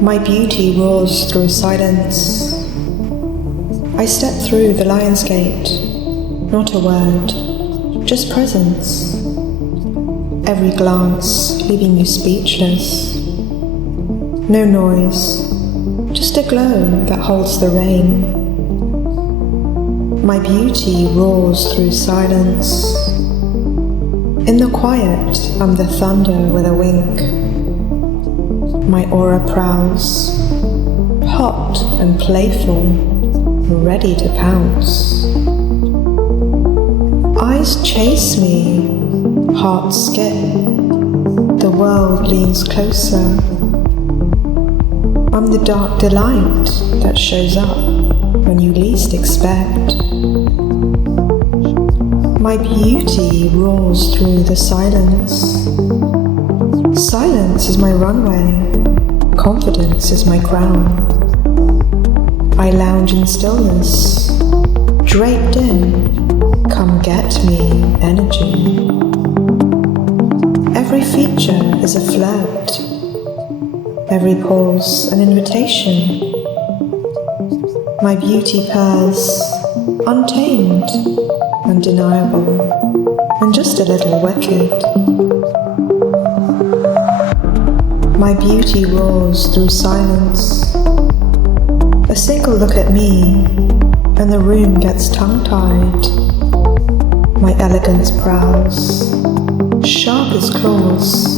My beauty roars through silence. I step through the Lionsgate, not a word, just presence. Every glance leaving you speechless. No noise, just a glow that holds the rain. My beauty roars through silence. In the quiet, I'm the thunder with a wink. My aura prowls, hot and playful, ready to pounce. Eyes chase me, hearts skip, the world leans closer. I'm the dark delight that shows up when you least expect. My beauty roars through the silence. Silence is my runway, confidence is my crown. I lounge in stillness, draped in, come get me energy. Every feature is a flirt, every pause an invitation. My beauty purrs, untamed, undeniable, and just a little wicked. My beauty roars through silence. A single look at me, and the room gets tongue-tied. My elegance prowls, sharp as claws,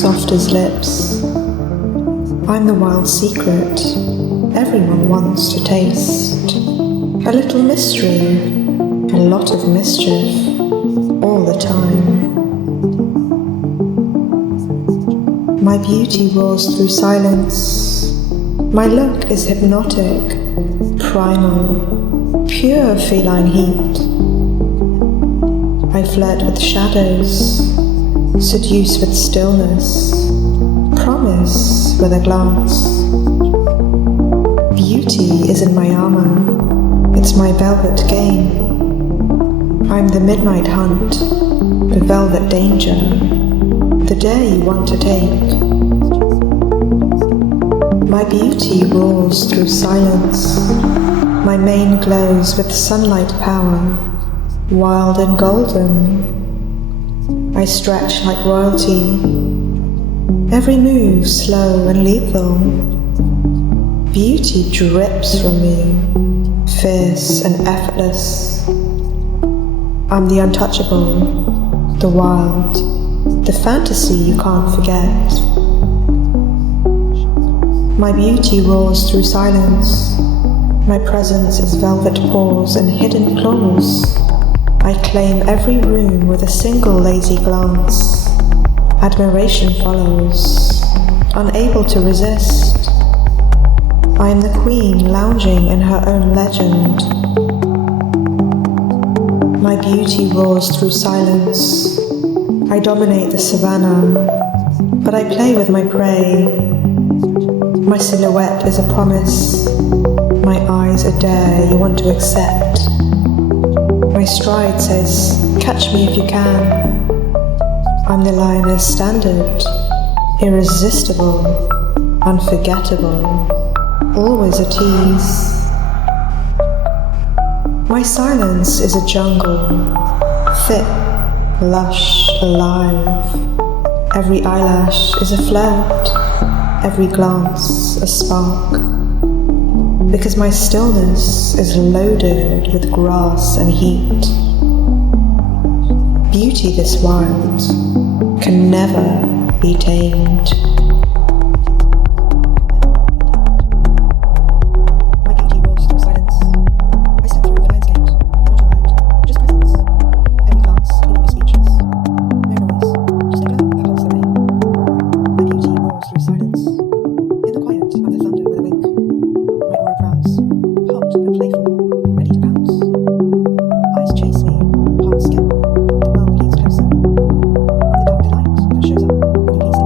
soft as lips. I'm the wild secret everyone wants to taste. A little mystery, a lot of mischief, all the time. My beauty roars through silence. My look is hypnotic, primal, pure feline heat. I flirt with shadows, seduce with stillness, promise with a glance. Beauty is in my armor, it's my velvet game. I'm the midnight hunt, the velvet danger, the dare you want to take. My beauty roars through silence. My mane glows with sunlight power, wild and golden. I stretch like royalty, every move slow and lethal. Beauty drips from me, fierce and effortless. I'm the untouchable, the wild, the fantasy you can't forget. My beauty roars through silence. My presence is velvet paws and hidden claws. I claim every room with a single lazy glance. Admiration follows, unable to resist. I am the queen lounging in her own legend. My beauty roars through silence. I dominate the savannah, but I play with my prey. My silhouette is a promise, my eyes a dare you want to accept. My stride says, catch me if you can. I'm the lioness standard, irresistible, unforgettable, always a tease. My silence is a jungle, thick, lush, alive. Every eyelash is a flirt, every glance a spark. Because my stillness is loaded with grass and heat. Beauty this wild can never be tamed. Shows up when you least